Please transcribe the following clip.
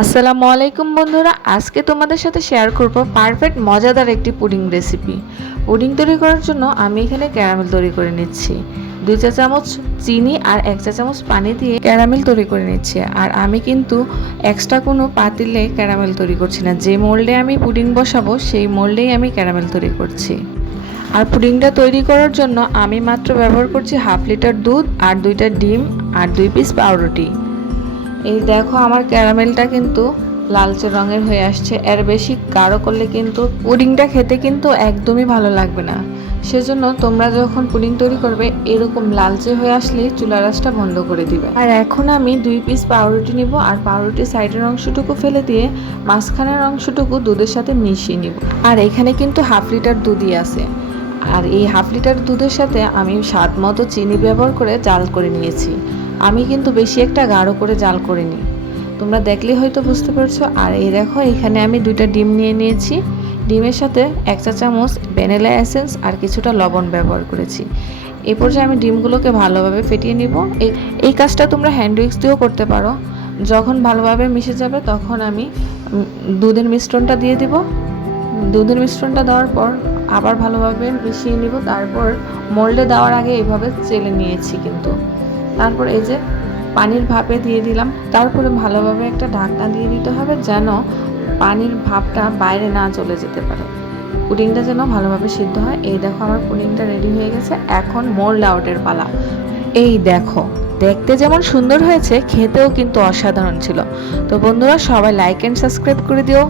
আসসালামু আলাইকুম বন্ধুরা, আজকে তোমাদের সাথে শেয়ার করব পারফেক্ট মজাদার একটি পুডিং রেসিপি। পুডিং তৈরি করার জন্য আমি এখানে ক্যারামেল তৈরি করে নিচ্ছি। 2 চা চামচ চিনি আর 1 চা চামচ পানি দিয়ে ক্যারামেল তৈরি করে নিচ্ছি। আর আমি কিন্তু এক্সট্রা কোনো পাতিলে ক্যারামেল তৈরি করছি না, যে মোল্ডে আমি পুডিং বসাবো সেই মোল্ডেই আমি ক্যারামেল তৈরি করছি। আর পুডিংটা তৈরি করার জন্য আমি মাত্র ব্যবহার করছি 1/2 লিটার দুধ আর 2টা ডিম আর 2 পিস পাউরুটি। এই দেখো আমার ক্যারামেলটা কিন্তু লালচে রঙের হয়ে আসছে। এর বেশি গাঢ় করলে কিন্তু পুডিংটা খেতে কিন্তু একদমই ভালো লাগবে না। সেজন্য তোমরা যখন পুডিং তৈরি করবে এরকম লালচে হয়ে আসলেই চুলার আঁচটা বন্ধ করে দিবে। আর এখন আমি 2 পিস পাউরুটি নিব, আর পাউরুটির সাইডের অংশটুকু ফেলে দিয়ে মাঝখানের অংশটুকু দুধের সাথে মিশিয়ে নিব। আর এখানে কিন্তু 1/2 লিটার দুধই আছে। আর এই 1/2 লিটার দুধের সাথে আমি স্বাদ মতো চিনি ব্যবহার করে জাল করে নিয়েছি। আমি কিন্তু বেশি একটা গাঢ় করে জাল করিনি, তোমরা দেখলেই হয়তো বুঝতে পারছো। আর এই দেখো এখানে আমি 2টা ডিম নিয়ে নিয়েছি। ডিমের সাথে 1 চা চামচ ভ্যানিলা এসেন্স আর কিছুটা লবণ ব্যবহার করেছি। এই পর্যায়ে আমি ডিমগুলোকে ভালোভাবে ফেটিয়ে নিব। এই কাজটা তোমরা হ্যান্ড উইক্স দিয়েও করতে পারো। যখন ভালোভাবে মিশে যাবে তখন আমি দুধের মিশ্রণটা দিয়ে দিব। দুধের মিশ্রণটা দেওয়ার পর আবার ভালোভাবে মিশিয়ে নিব। তারপর মোল্ডে দেওয়ার আগে এইভাবে চেলে নিয়েছি কিন্তু। তারপর এই যে পানির ভাপে দিয়ে দিলাম। তারপরে ভালোভাবে একটা ঢাকনা দিয়ে দিতে হবে যেন পানির ভাপটা বাইরে না চলে যেতে পারে, পুডিংটা যেন ভালোভাবে সিদ্ধ হয়। এই দেখো আমার পুডিংটা রেডি হয়ে গেছে। এখন মোল্ড আউটের পালা। এই দেখো, দেখতে যেমন সুন্দর হয়েছে খেতেও কিন্তু অসাধারণ ছিল। তো বন্ধুরা সবাই লাইক অ্যান্ড সাবস্ক্রাইব করে দিও।